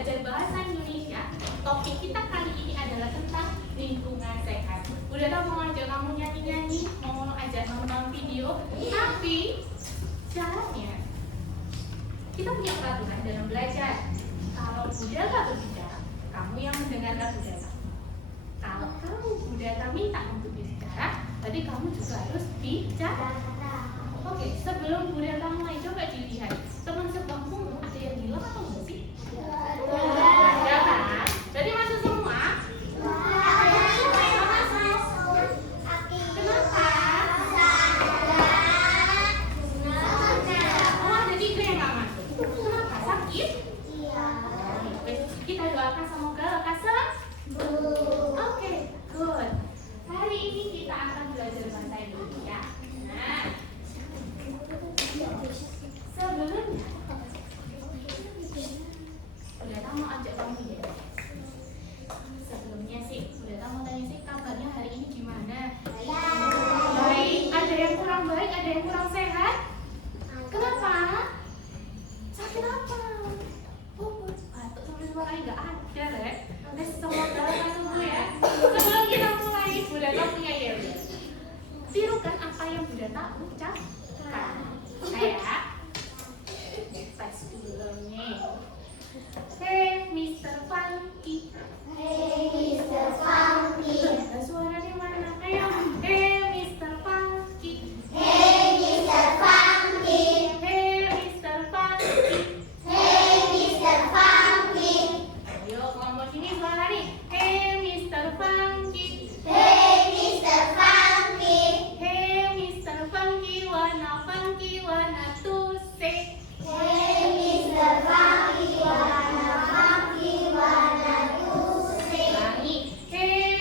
belajar bahasa Indonesia. Topik kita kali ini adalah tentang lingkungan sehat. Udah tau mau ngajak kamu nyanyi-nyanyi, mau ajak nonton video, tapi caranya kita punya peraturan dalam belajar. Kalau Budata berbicara, kamu yang mendengarkan Budata. Kalau kamu Budata minta untuk bicara, berarti kamu juga harus bicara. Oke, sebelum Budata mulai, coba dilihat teman sebangku ada yang bilang atau enggak sih? Ada kan? Berarti masuk semua? Kenapa? Oh, ada 3 yang nggak masuk. Kenapa? Sakit? Kita doakan semoga lekas sembuh. Oke, good. Hari ini kita akan belajar bahasa Indonesia. Nah, sebelumnya Budata mau ajak kamu ya. Sebelumnya sih, Budata mau tanya sih kabarnya hari ini gimana? Baik. Ada yang kurang baik, ada yang kurang sehat. Kenapa? Sakit apa? Oh, batuk sampai suaranya nggak ada, Rek. Semoga lekas sembuh ya. Sebelum kita mulai, Budata punya ide. Tirukan apa yang Budata ucapkan. Kayak tes dulu nih. Hey, Mr. Funky. Ada suaranya mana? Ayo. Hey, Mr. Funky. Hey, Mr. Funky. Ayo, kelompok sini suara nih. Hey, Mr. Funky. Hey, Mr. Funky, wanna to say. Ulangi. Hey,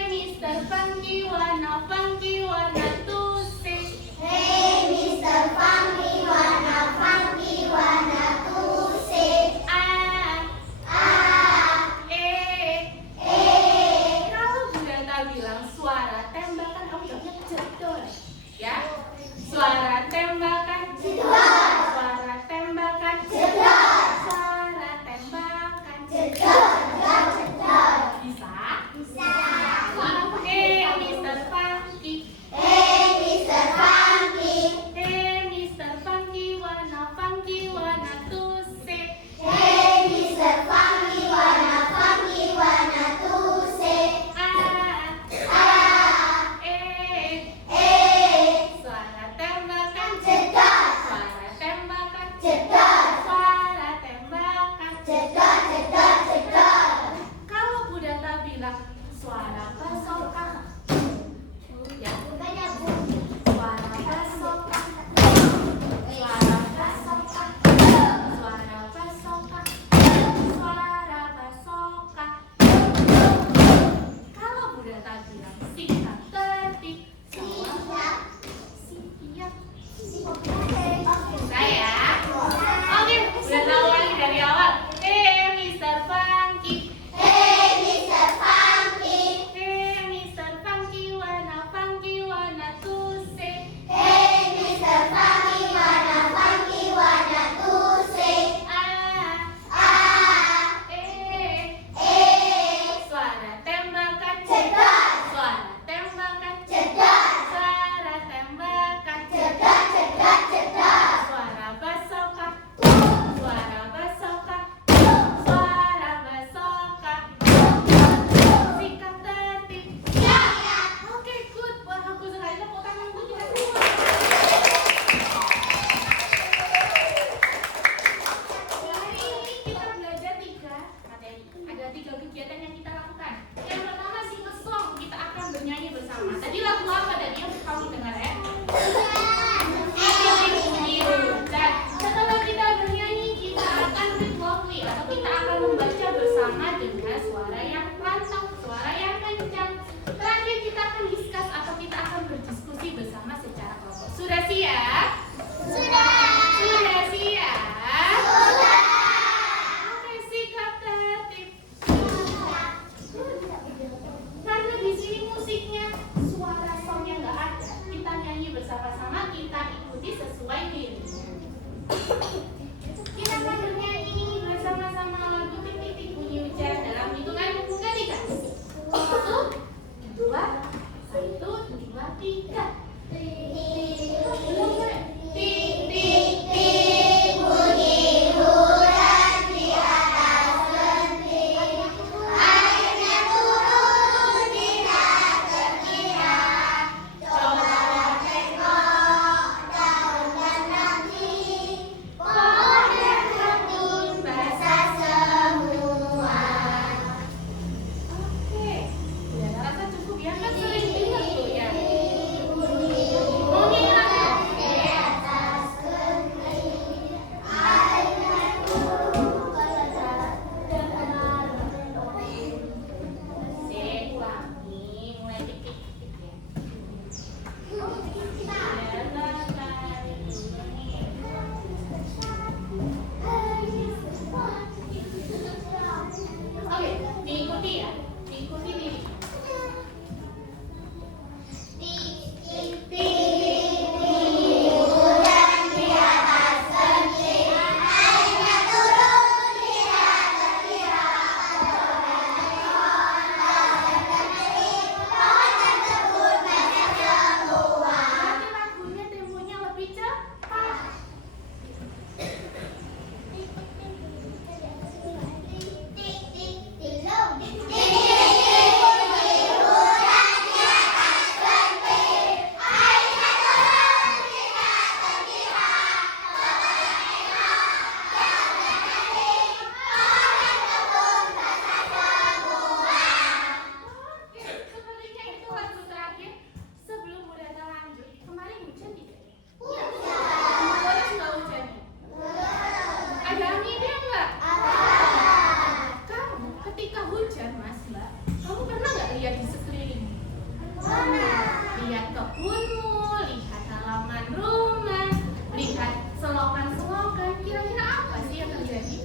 Lihat kebunmu, lihat halaman rumah, lihat selokan-selokan. Kira-kira apa sih yang terjadi?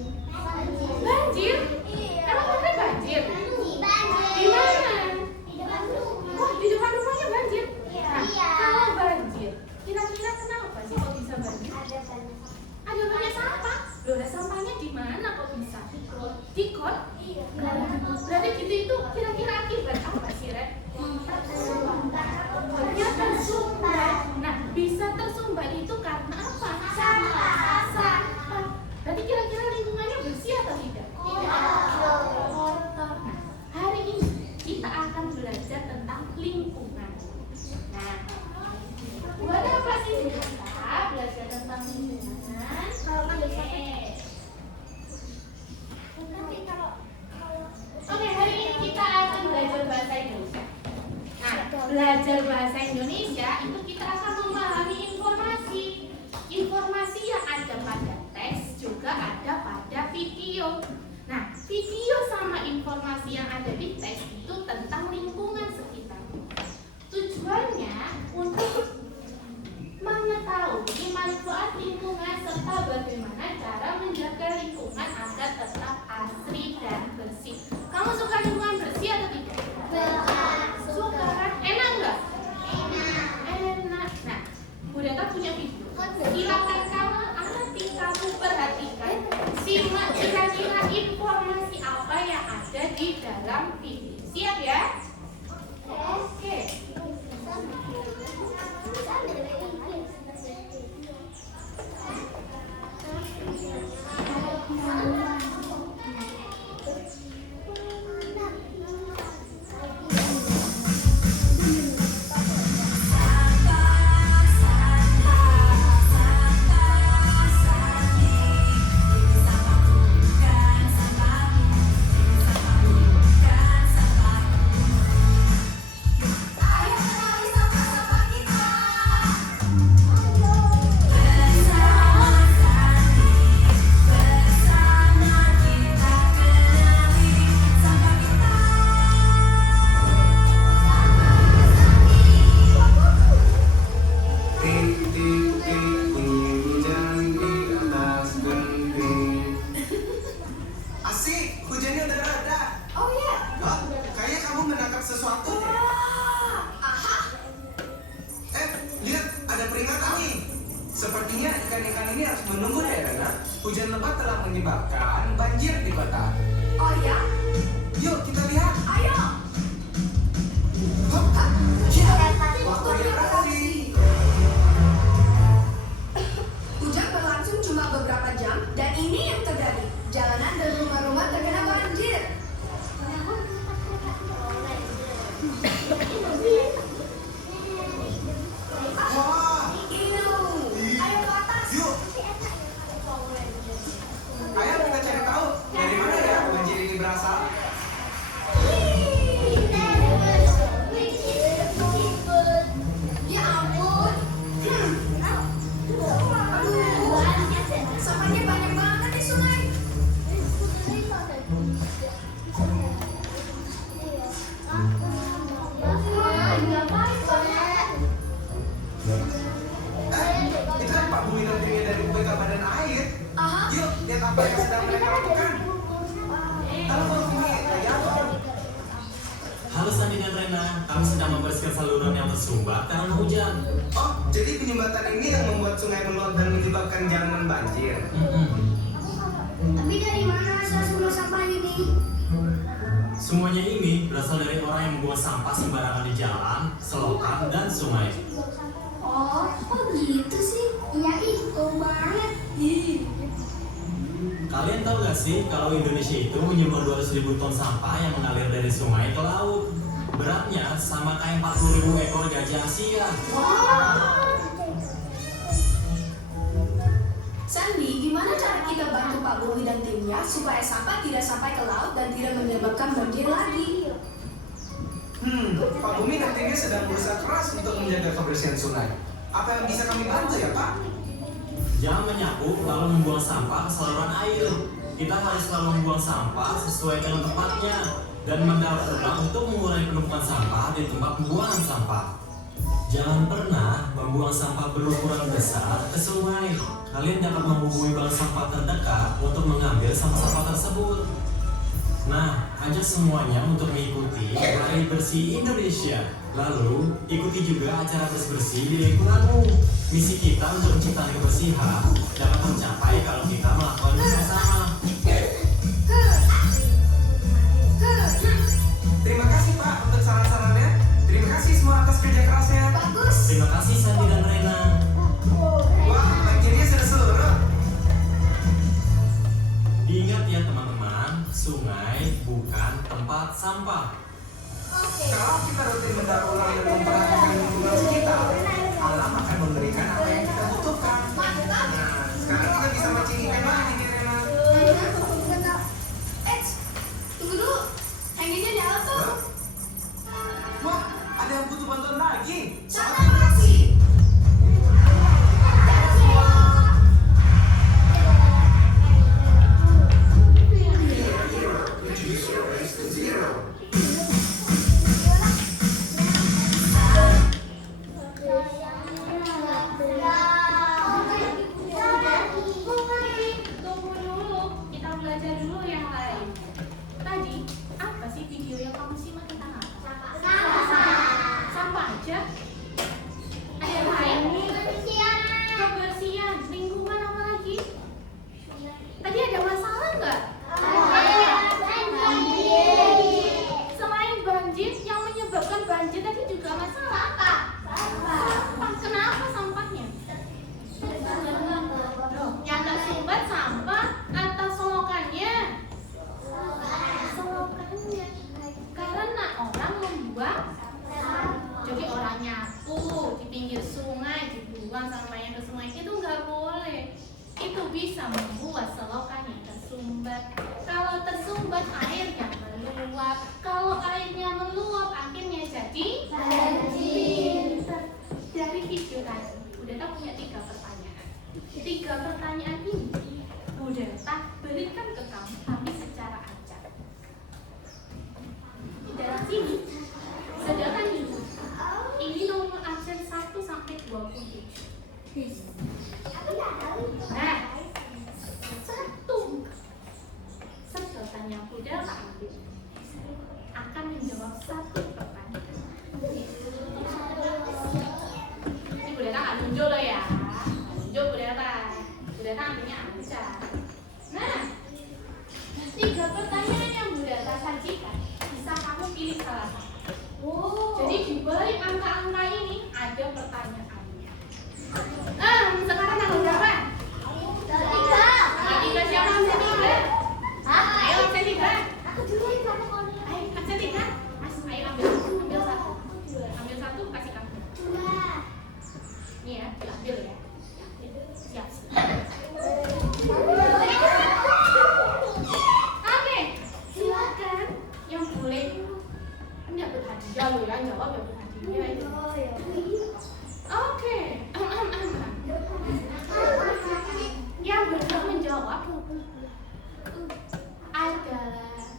Banjir? Emang bener banjir? Di mana? Wah, di depan rumahnya banjir? Nah, kalau banjir, kira-kira kenapa sih kok bisa banjir? Ada banyak sampah. Loh, sampahnya di mana kok bisa? Di kot? Berarti gitu itu kira-kira akibat apa sih, Red? Ya tersumbat. Nah, bisa tersumbat itu karena apa? Sampah. Berarti kira-kira lingkungannya bersih atau tidak? Kotor. Nah, hari ini kita akan belajar tentang lingkungan. Nah, buat apa sih kita belajar tentang lingkungan? Oke, hari ini kita akan belajar bahasa Indonesia. Nah, belajar bahasa Indonesia itu kita akan memahami informasi yang ada pada teks juga ada pada video. Nah, video sama informasi yang ada di teks itu tentang lingkungan sekitar. Tujuannya untuk mengetahui manfaat lingkungan serta bagaimana cara menjaga lingkungan agar tetap asri dan bersih. Kamu suka lingkungan bersih atau tidak? Suka kan? Enak nggak? Enak. Nah, Budeta punya video. Silakan kamu amati, kamu perhatikan, simak kira-kira informasi apa yang ada di dalam video. Siap ya? Oke. Sepertinya ikan-ikan ini harus menunggu ya, Rena. Hujan lebat telah menyebabkan banjir di kota. Oh ya? Yuk kita lihat. Ayo! Waktunya beraksi. Hujan berlangsung cuma beberapa jam dan ini yang terjadi. Jalanan dan rumah-rumah terkena banjir. Wah, Ayo ke atas. yuk. Ayo kita cari tahu dari mana ya banjir ini berasal. Ya ampun. Sampahnya banyak banget di sungai. Itu kan Pak Bumi dan Timnya dari BK Badan Air. Aha. Yuk lihat apa yang sedang mereka lakukan. Halo Pak Bumi, ya Pak. Halo Sandi dan Rena, kami sedang membersihkan saluran yang tersumbat karena hujan. Oh, jadi penyumbatan ini yang membuat sungai meluap dan menyebabkan jalanan banjir. Tapi dari mana asal semua sampah ini? Semuanya ini berasal dari orang yang membuang sampah sembarangan di jalan, selokan, dan sungai. Oh, kok gitu sih? Iya ih, bau banget. Kalian tahu gak sih kalau Indonesia itu menyumbang 200.000 ton sampah yang mengalir dari sungai ke laut? Beratnya sama kayak 40.000 ekor gajah Asia. Sandi, gimana cara kita bantu Pak Bumi dan timnya supaya sampah tidak sampai ke laut dan tidak menyebabkan banjir lagi? Pak Bumi dan timnya sedang berusaha keras untuk menjaga kebersihan sungai. Apa yang bisa kami bantu ya Pak? Jangan menyapu lalu membuang sampah ke saluran air. Kita harus selalu membuang sampah sesuai dengan tempatnya. dan mendaur ulang untuk mengurangi penumpukan sampah di tempat pembuangan sampah. Jangan pernah membuang sampah berukuran besar ke sungai. Kalian dapat menghubungi bank sampah terdekat untuk mengambil sampah-sampah tersebut. Nah, ajak semuanya untuk mengikuti Hari Bersih Indonesia. Lalu, ikuti juga acara bersih di lingkunganmu. Misi kita untuk menciptakan kebersihan dapat tercapai kalau kita melakukan bersama. Terima kasih Pak untuk saran-sarannya. Terima kasih semua atas kerja kerasnya. Bagus. Terima kasih Sandy dan Rena. Wah, akhirnya sudah selesai. Ingat ya teman-teman, sungai bukan tempat sampah. Kalau kita rutin mendaur ulang dan memperhatikan lingkungan sekitar, alam akan memberikan apa yang kita butuhkan. Nah, sekarang kita bisa mancing ikan lagi nih Rena. Tunggu dulu. Hanginnya nyala tuh. Wah, ada yang butuh bantuan lagi. Sana makasih. Tunggu dulu, kita belajar dulu yang lain. Tadi, apa sih video yang kamu simak tentang apa? Sampah aja? Ada yang lain? Kebersihan, lingkungan apa lagi? Tadi ada masalah nggak? Selain banjir, yang menyebabkan banjir tadi juga masalah. Kenapa sampahnya? Yang tersumbat sampah atau solokannya? Solokannya. Karena orang membuang. Jadi orang nyapu di pinggir sungai, dibuang sampahnya ke sungai, itu nggak boleh. Itu bisa membuat selokan yang tersumbat. Kalau tersumbat, airnya meluap. Kalau airnya meluap, akhirnya jadi banjir. Dari video tadi, Budeta punya 3 pertanyaan. 3 pertanyaan ini Budeta berikan ke kamu, tapi secara acak. Di dalam sini, sedangkan ini nomor absen 1 sampai 27. Nah, sedotan yang Budeta ambil akan menjawab 1 pertanyaan. Ini Budeta nggak nunjuk loh ya, nunjuk Budeta ambilnya aja. Nah, 3 pertanyaan yang Budeta sajikan bisa kamu pilih salah satu. Jadi di balik angka-angka ini ada pertanyaannya. Sekarang tanggal berapa? Tiga siapa absen 3? Ayo absen 3. Ayo absen 3. Mas, ayo ambil 1. Ambil 1 kasih kamu. Ini ya, diambil ya. Siap. Oke, silakan yang boleh dapat hadiah loh ya, jawab dapat hadiah. Oke. Yang berhak menjawab adalah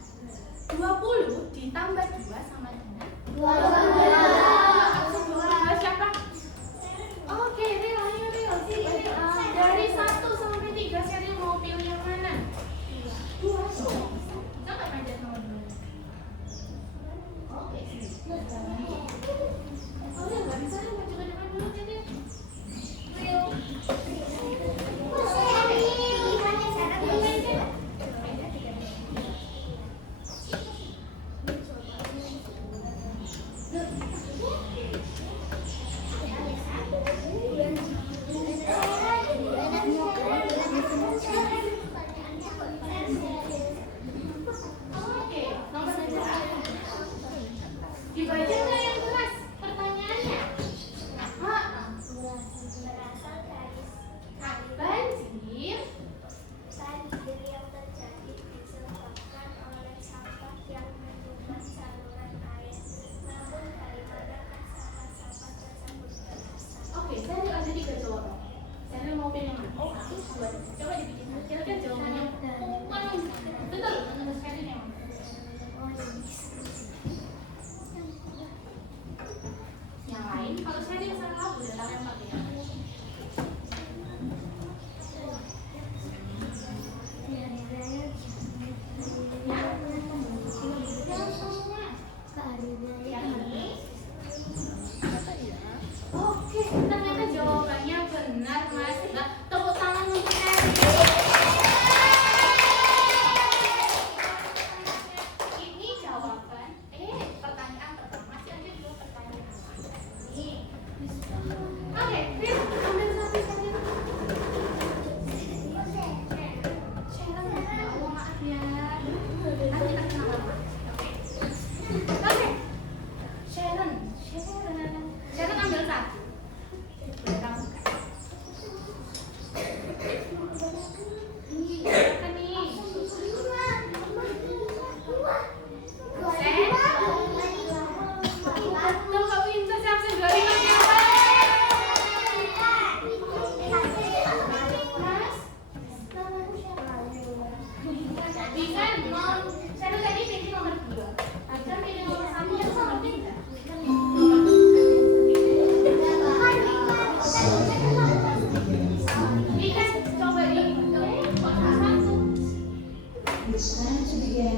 nomor 3.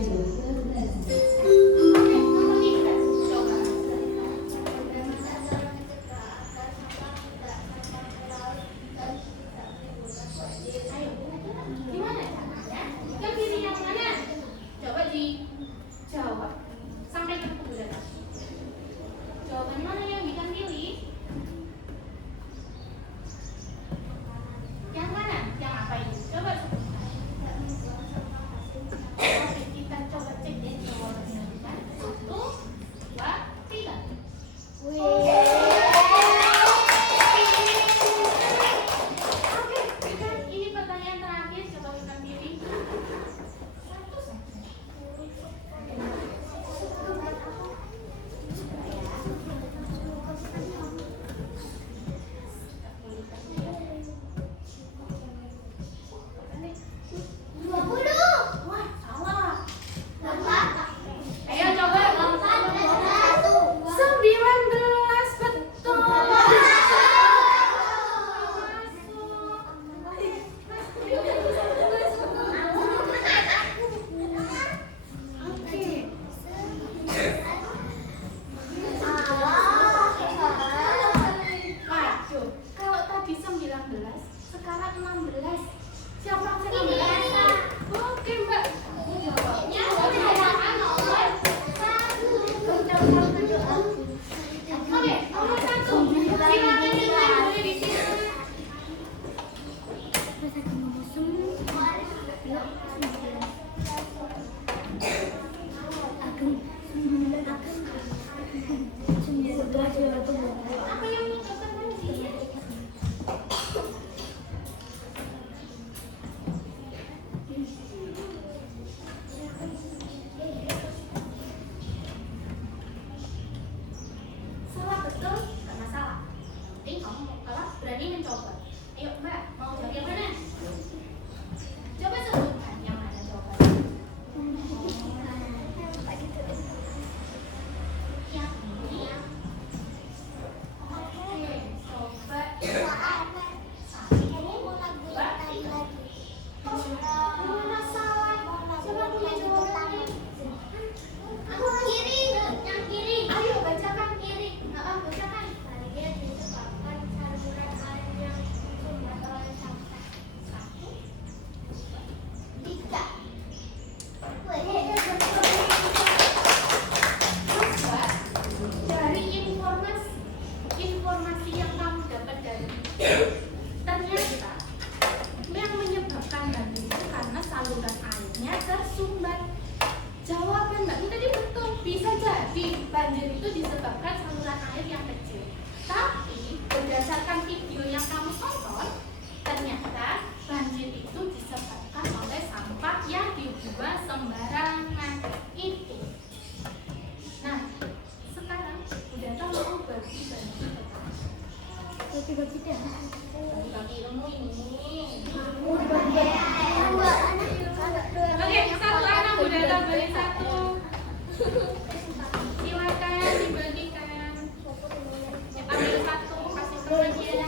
Coba. Ayo, gimana caranya? Yang pilih yang mana? Coba dijawab sampai ke bulan. Jawaban mana yang bisa pilih? Yang mana? Yang apa itu? Coba. Oke, kita coba cek deh jawabannya. 1, 2, 3. Oke, ini pertanyaan terakhir. Coba kita pilih. Satu saja. Wah, salah. Ayo coba. 19 betul. Oke. Waduh, kalau tadi 19, sekarang 16. Siapa yang 16? Oke, Mbak. Jawabnya pertanyaan nomor 1. Oke, nomor 1. Silakan dengan boleh di sini. Apa yang mengucapkan tadi? Salah betul, nggak masalah. Penting kamu mau kalah, berani mencoba. Ayo Mbak, mau jawab yang mana? Coba sebutkan yang mana jawabannya. Yang ini. Oke, coba. 1, 2, 3. Mana salah? Siapa punya jawabannya? Yang kiri. Ayo bacakan kiri. Bacakan. Dari informasi yang kamu dapat dari ternyata yang menyebabkan banjir itu karena saluran airnya tersumbat. Jawaban Mbak ini tadi betul, bisa jadi banjir itu disebabkan saluran air yang kecil. Tapi berdasarkan video yang kamu tonton, ternyata banjir itu disebabkan oleh sampah yang dibuang sembarangan itu. Nah, sekarang udah tahu aku bagi banjir. Bagi ilmu ini. Oke, satu anak udah tahu bagi satu. Silakan dibagikan. Ambil satu, kasih semuanya.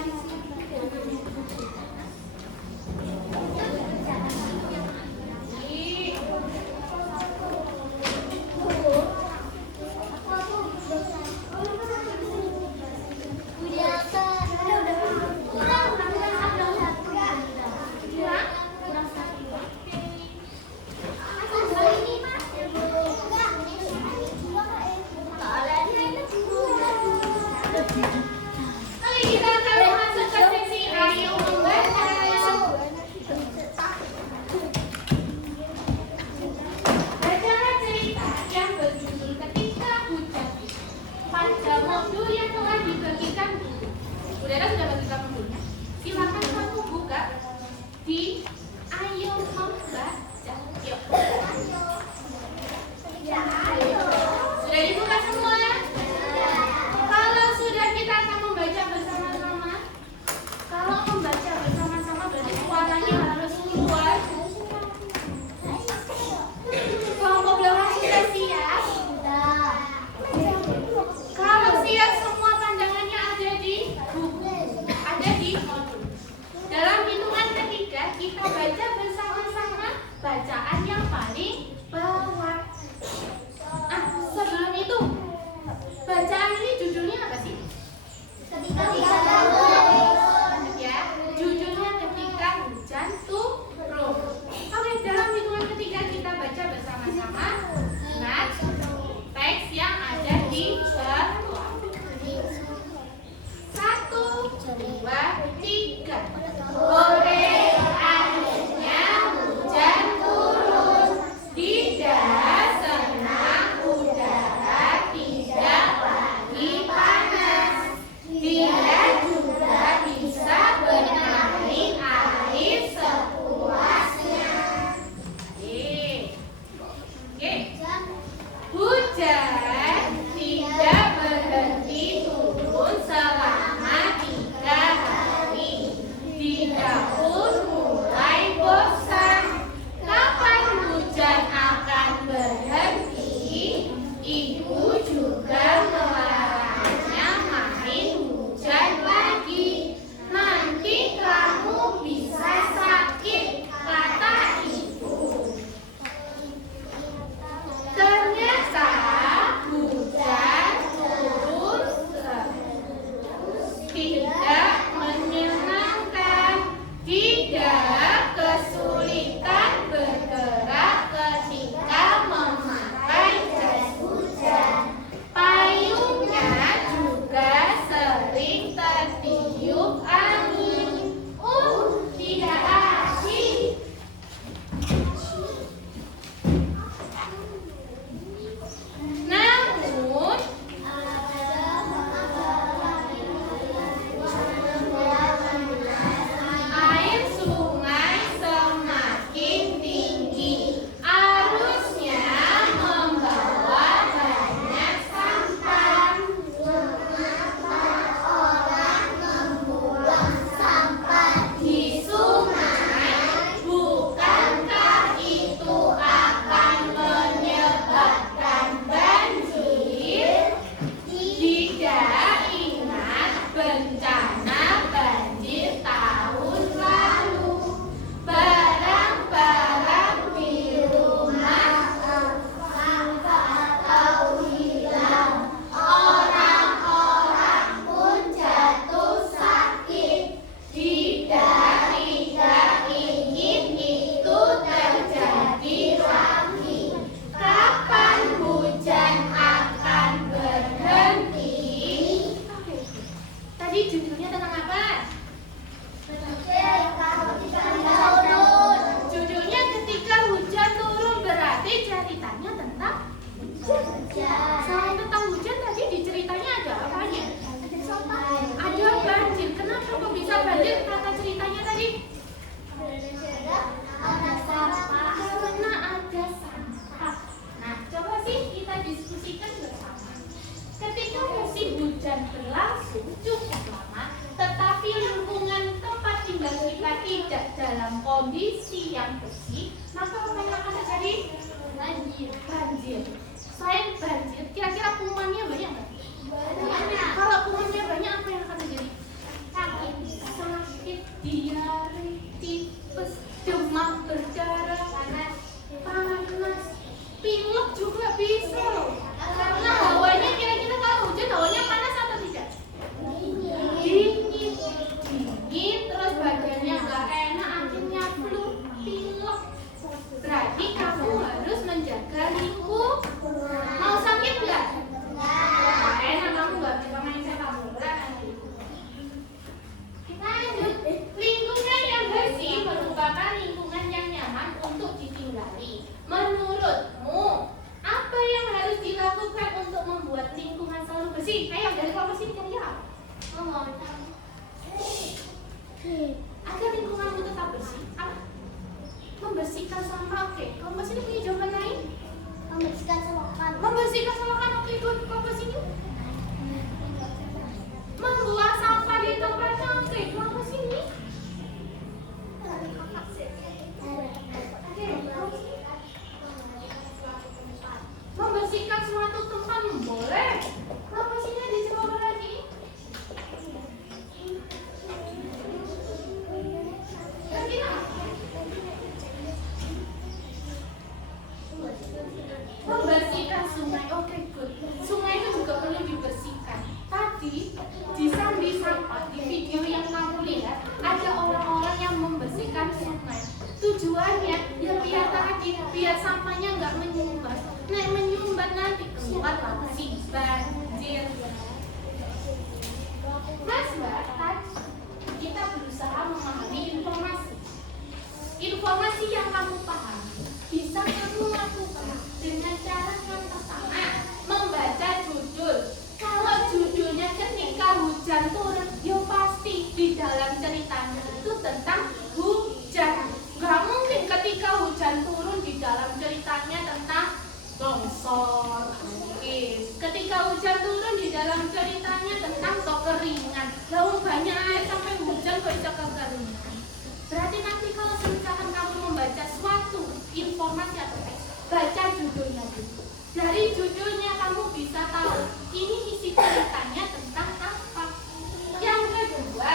Selain tentang hujan tadi di ceritanya ada apanya? Ada banjir. Kenapa kok bisa banjir? Kata ceritanya tadi. Karena ada sampah. Nah, coba sih kita diskusikan bersama. Ketika musim hujan berlangsung cukup lama, tetapi lingkungan tempat tinggal kita tidak dalam kondisi yang bersih, maka apa yang akan terjadi? Banjir. Selain banjir, kira-kira kumannya banyak nggak? Kalau kumannya banyak, apa yang akan terjadi? Sakit, diare, tipes, demam berdarah, panas, pilek juga bisa loh. Karena hawanya kira-kira kalau hujan hawanya panas atau tidak? Dingin, terus badannya nggak enak, akhirnya flu, pilek. Berarti kamu harus menjaga lingkungan. Mau sakit nggak? Nggak enak, kamu nggak bisa main sepak bola. Lanjut, lingkungan yang bersih merupakan lingkungan yang nyaman untuk ditinggali. Menurutmu, apa yang harus dilakukan untuk membuat lingkungan selalu bersih? Ayo dari kelompok sini kira-kira apa? Agar lingkunganmu tetap bersih, apa? Membersihkan sampah, oke. Kelompok sini punya jawaban lain? Membersihkan selokan, oke. Kelompok sini? Membuang sampah di tempatnya, oke. Kelompok sini? Membersihkan suatu tempat boleh. Kelompok sini ada jawaban lagi? Kira-kira membersihkan sungai, oke, good. Sungai itu juga perlu dibersihkan. Tadi di sampah di video yang kamu lihat ada orang-orang yang membersihkan sungai. Tujuannya ya biar tadi biar sampahnya nggak menyumbat. Nah menyumbat nanti keluar langsung banjir. Mas Mbak, tadi kita berusaha memahami informasi yang kamu pahami. Bisa kamu lakukan dengan cara yang pertama membaca judul. Kalau judulnya ketika hujan turun, ya pasti di dalam ceritanya itu tentang hujan. Gak mungkin ketika hujan turun di dalam ceritanya tentang longsor. Ketika hujan turun di dalam ceritanya tentang kekeringan. Lalu banyak air sampai hujan kok bisa kekeringan. Berarti nanti kalau misalkan kamu membaca suatu informasi atau teks, baca judulnya dulu. Dari judulnya kamu bisa tahu ini isi ceritanya tentang apa. Yang kedua,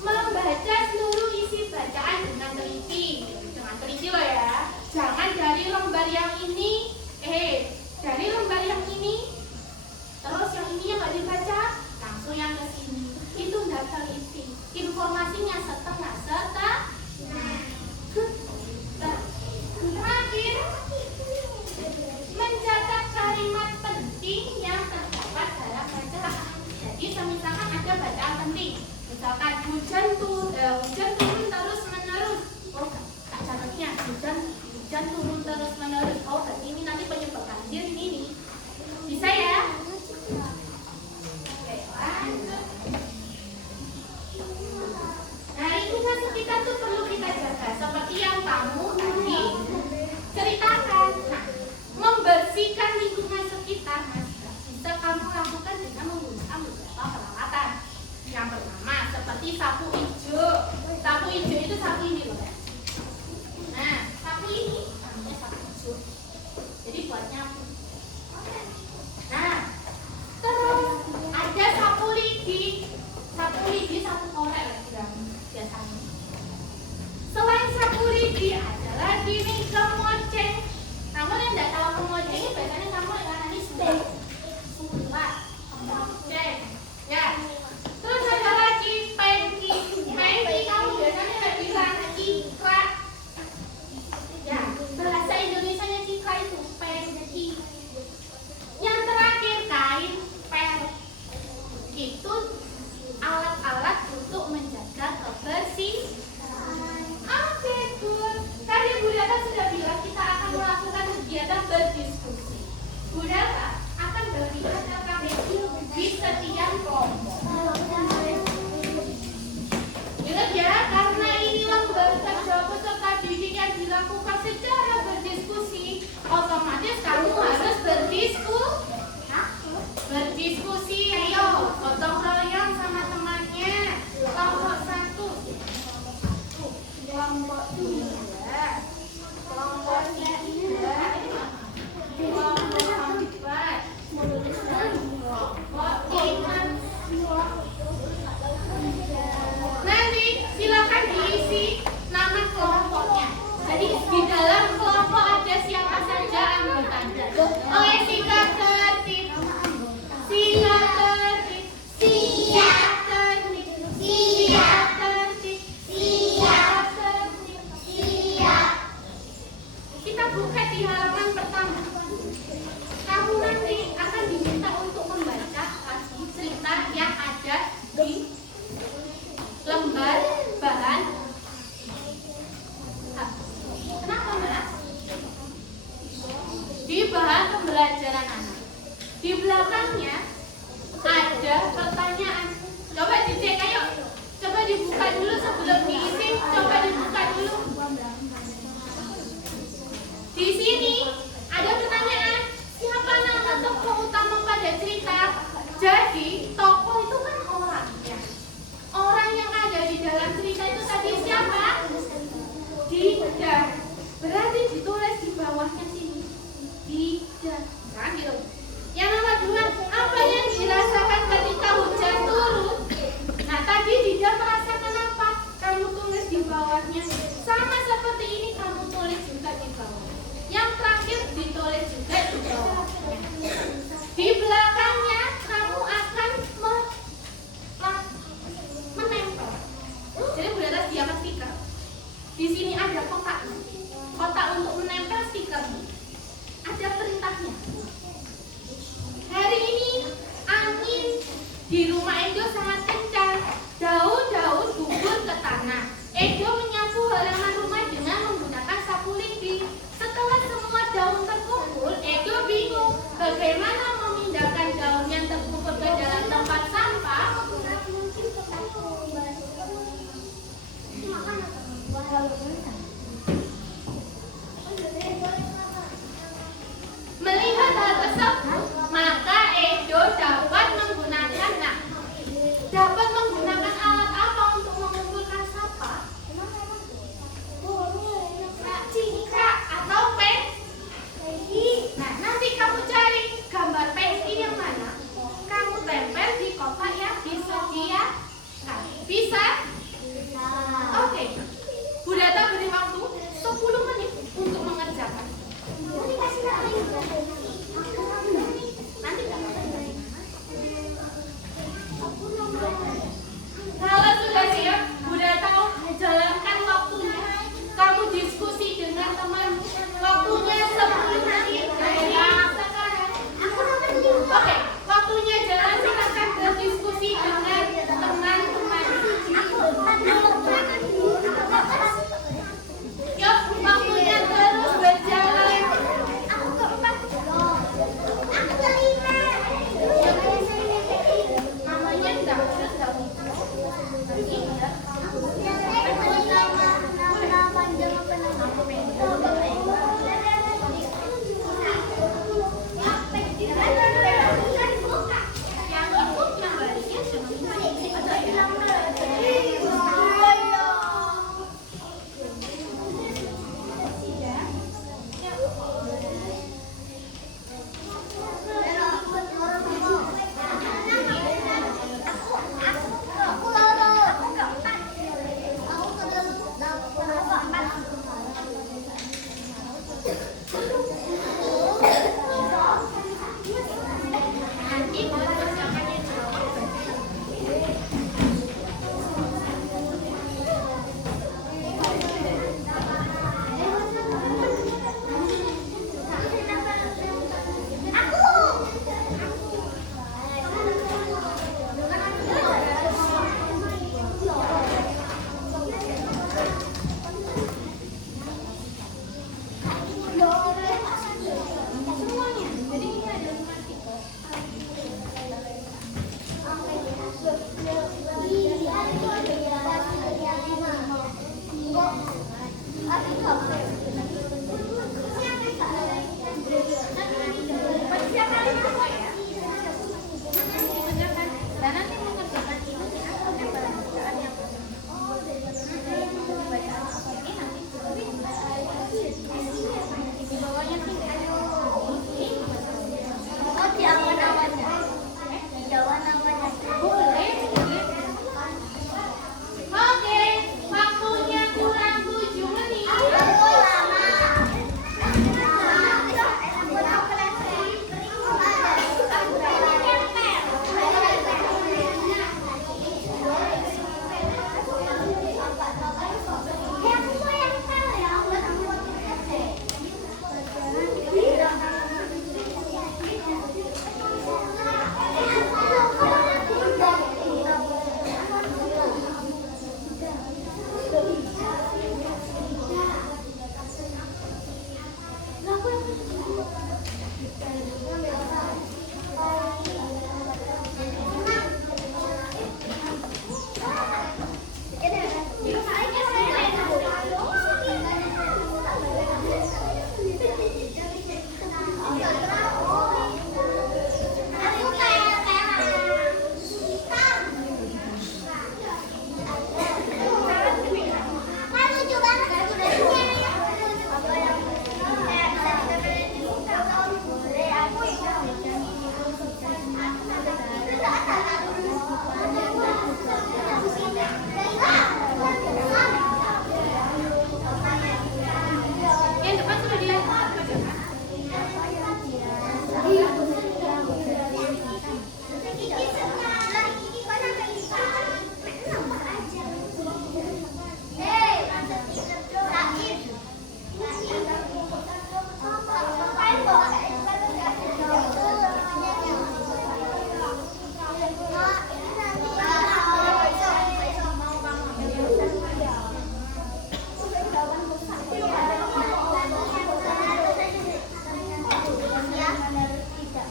membaca seluruh isi bacaan dengan teliti. Jangan teliti loh ya. Jangan dari lembar yang ini, dari lembar yang ini, terus yang ini yang nggak dibaca, langsung yang ke sini. Itu nggak teliti. Informasinya setengah. Terakhir, mencatat kalimat penting yang terdapat dalam bacaan. Jadi misalkan ada bacaan penting, misalkan hujan turun terus menerus. Oh, tak catatnya hujan turun terus menerus. Oh, berarti ini nanti penyebab banjir ini. Bisa ya? Oke, lanjut. Nah, lingkungan sekitar tuh perlu kita jaga seperti yang kamu tadi ceritakan. Nah, membersihkan lingkungan sekitar bisa kamu lakukan dengan menggunakan beberapa peralatan. Yang pertama seperti sapu hijau. Sapu hijau itu sapu ini loh. Nah, sapu ini namanya sapu hijau. Jadi buat nyapu. Nah, terus ada sapu lidi. Sapu lidi, sapu korek lah biasanya. Selain sapu lidi ada lagi nih kemoceng. Namun yang tidak tahu kemoceng ini biasanya Budaya akan berpihak akan di setiap kelompok. Ingat ya, karena ini lembar kerja peserta didik yang dilakukan secara berdiskusi, otomatis kamu harus berdiskusi. Ayo, gotong royong sama temannya. Kelompok 1, kelompok 2, kelompok 3, kelompok 4, kelompok 5. Nanti silakan diisi nama kelompoknya. Jadi di dalam kelompok ada siapa saja anggotanya. Oleh sikap tertib, sikap tertib, sikap tertib, sikap tertib, sikap tertib, siap. Kita buka di halaman pertama. Kamu nanti akan diminta untuk membaca cerita yang ada di lembar bahan. Kenapa, Mbak? Di bahan pembelajaran anak. Di belakangnya ada pertanyaan. Coba dicek, ayo. Coba dibuka dulu sebelum diisi. Coba dibuka dulu. Di sini ada pertanyaan. Siapa nama tokoh utama pada cerita? Jadi, tokoh itu kan orangnya. Orang yang ada di dalam cerita itu tadi siapa? Dinda. Berarti ditulis di bawahnya sini. Dinda. Kan gitu. Yang nomor 2, apa yang dirasakan ketika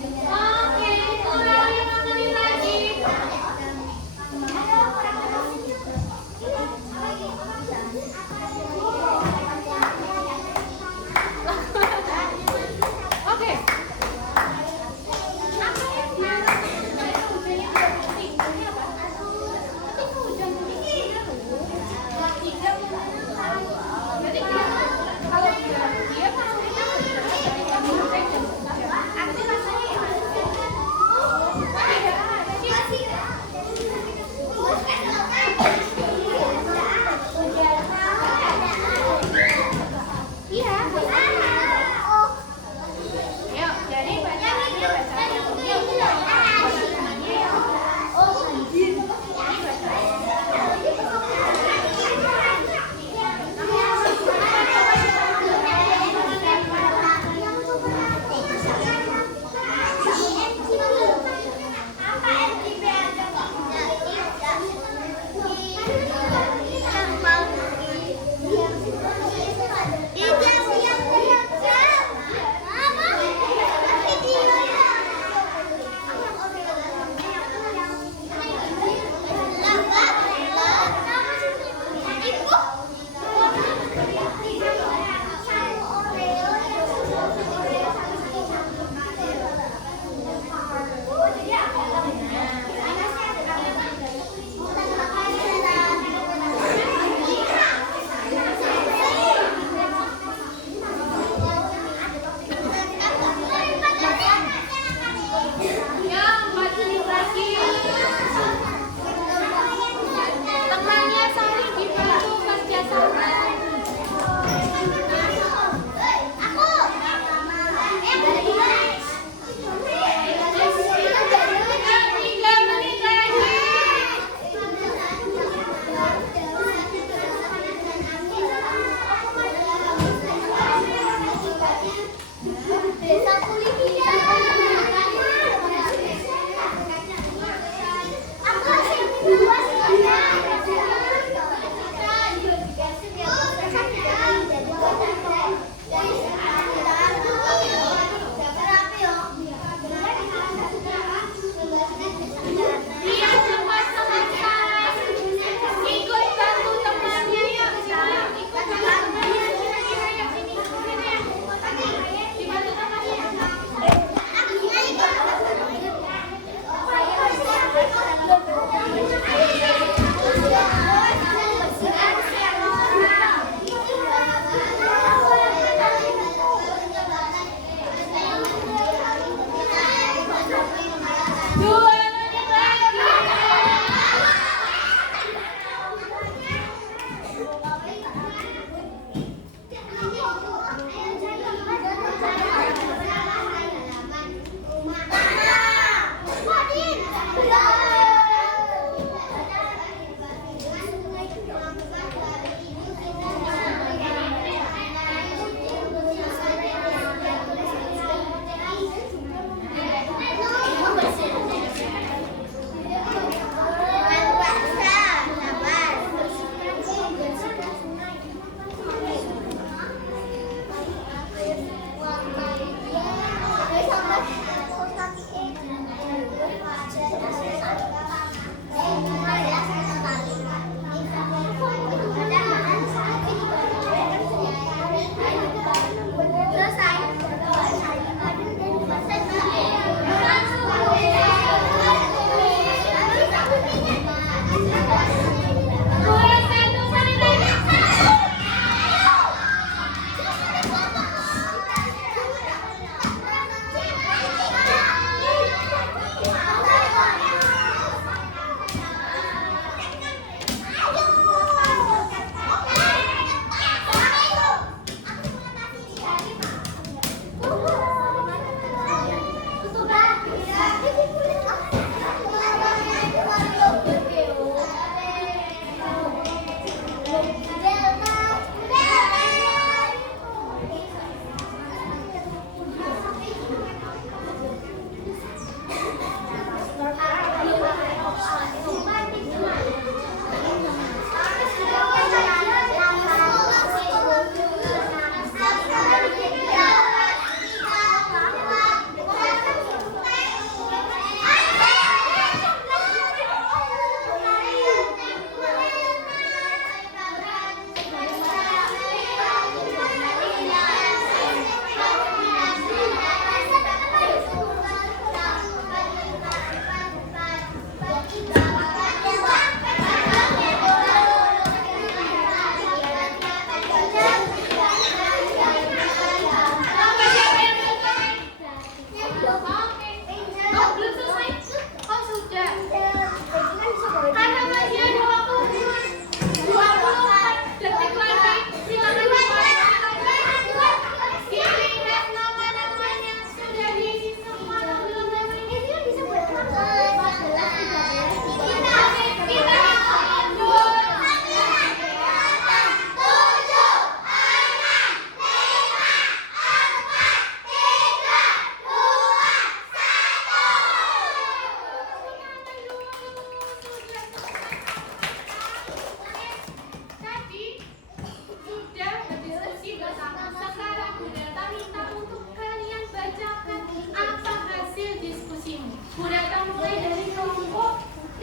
Oke, kurang 5 menit lagi. Oke,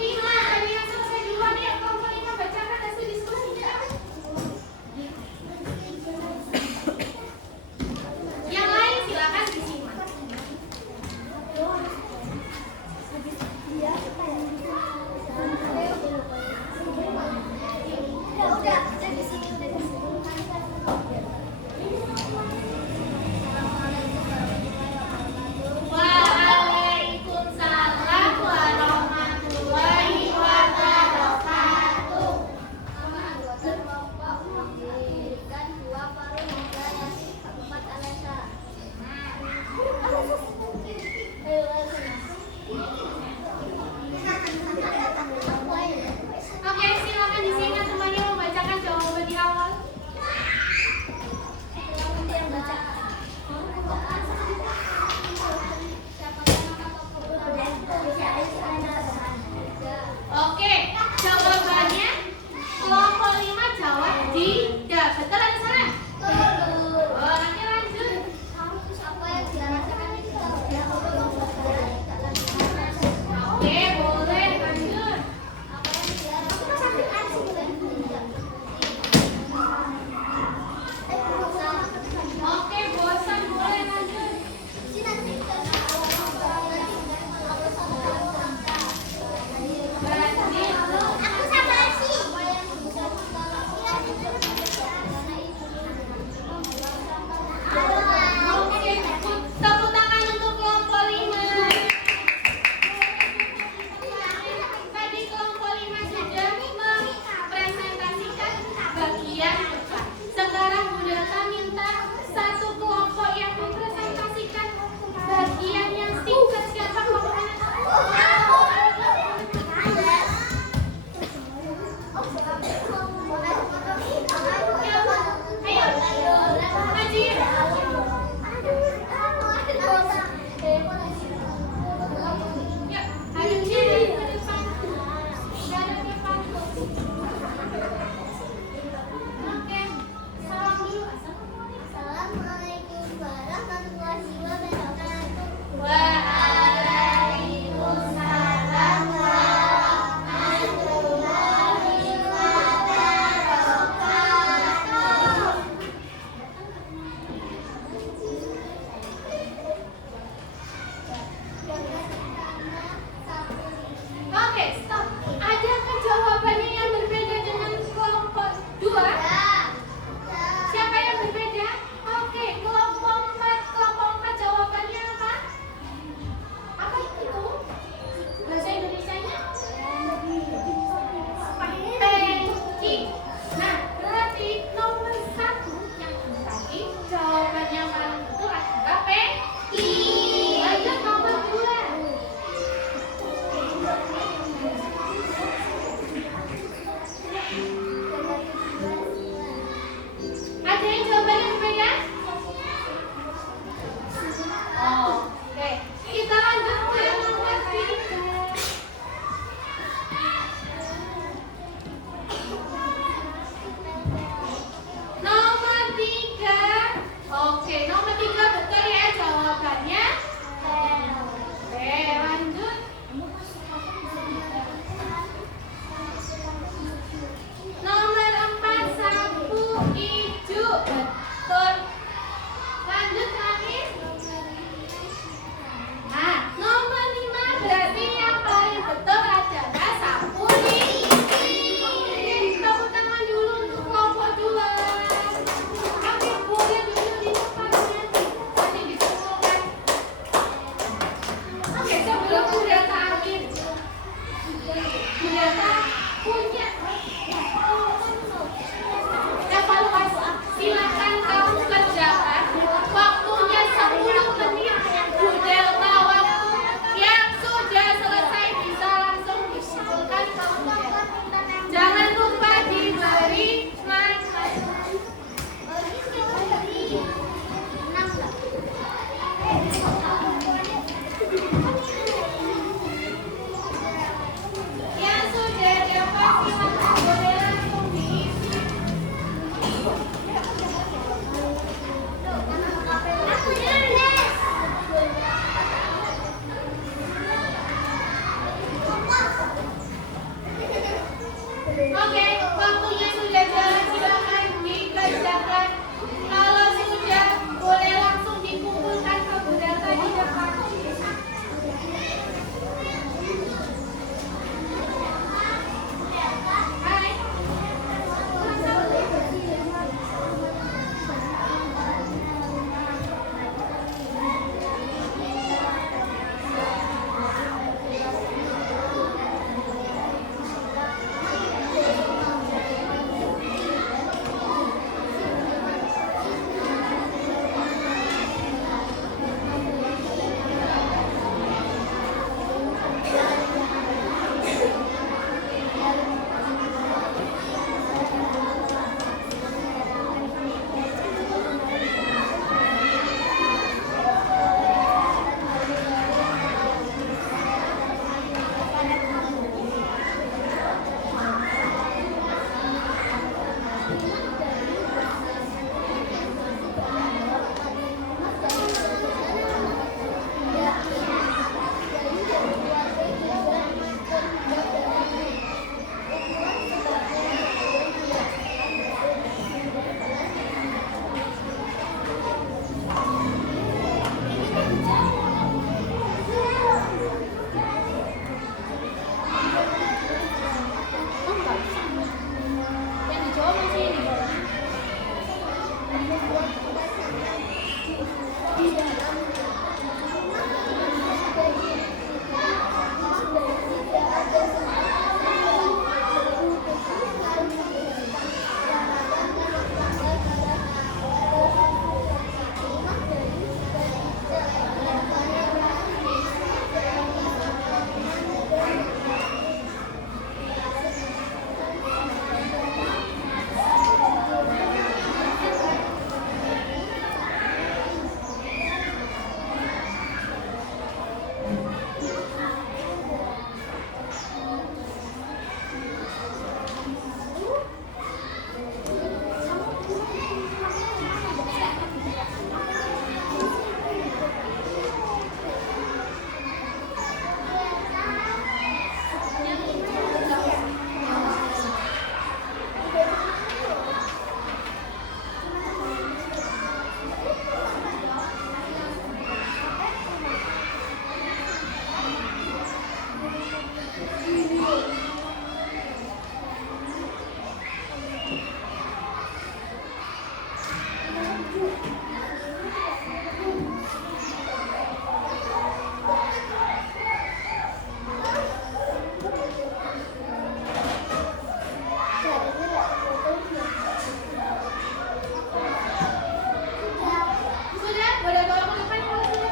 Lima, ada yang selesai duluan ya. Kelompok lima bacakan hasil diskusinya. Yang lain silakan disimak. Waalaikumsalam warahmatullahi Sudah, boleh bawa ke depan kalau sudah.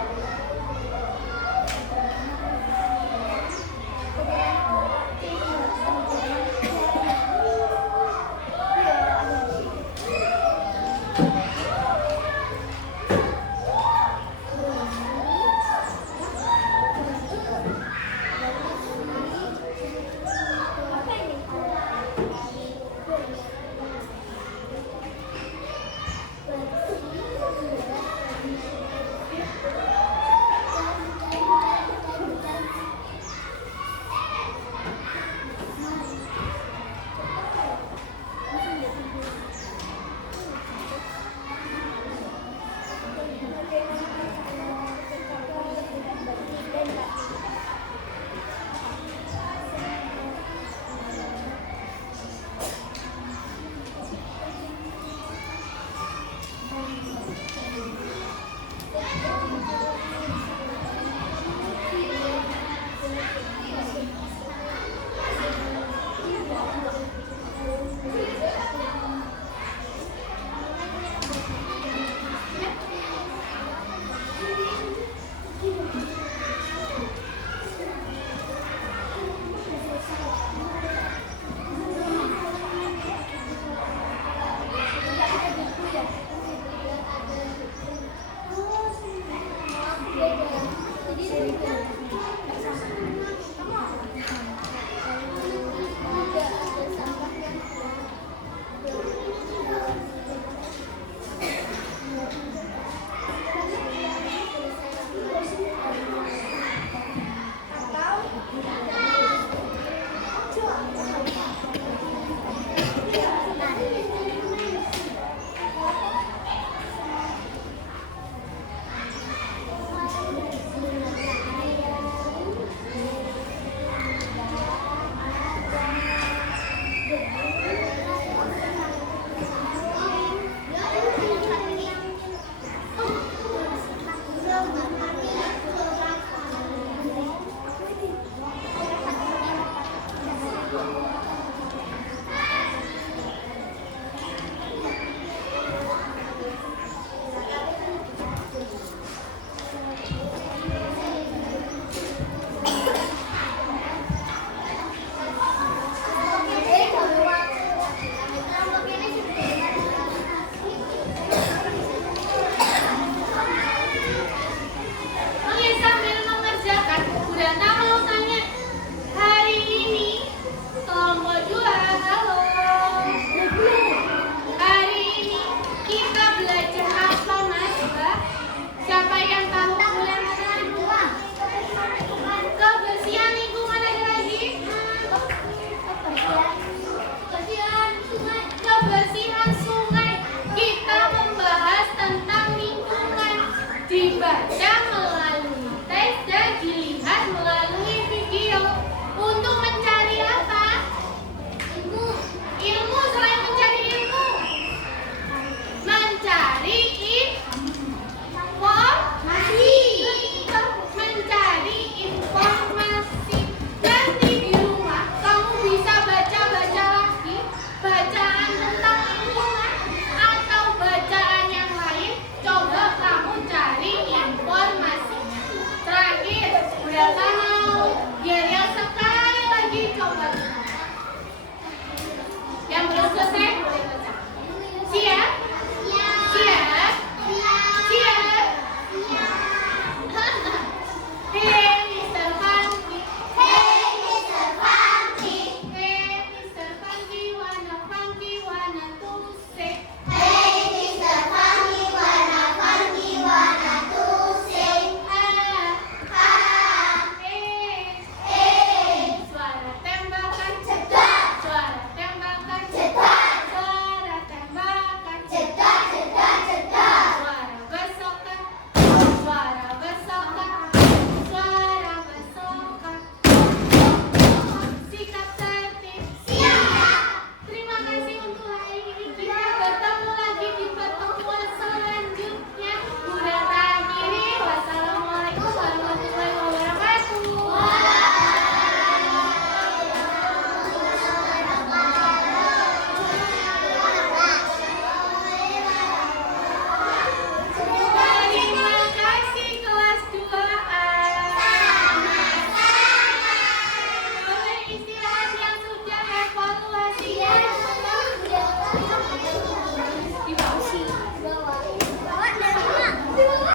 dibaca